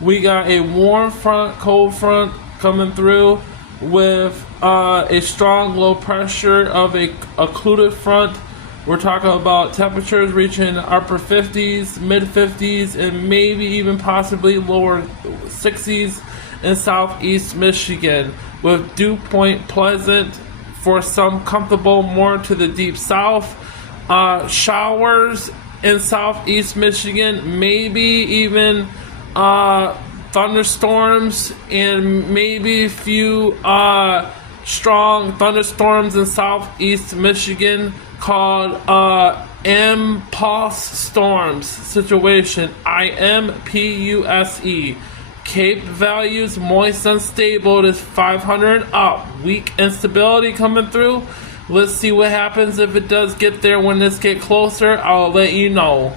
We got a warm front, cold front coming through with a strong low pressure of a occluded front. We're talking about temperatures reaching upper 50s, mid 50s, and maybe even possibly lower 60s in southeast Michigan, with dew point pleasant for some, comfortable more to the deep south. Showers in southeast Michigan, maybe even thunderstorms, and maybe a few strong thunderstorms in southeast Michigan called impulse storms situation, IMPUSE. Cape values moist and stable to 500 up. Weak instability coming through. Let's see what happens if it does get there. When this get closer, I'll let you know.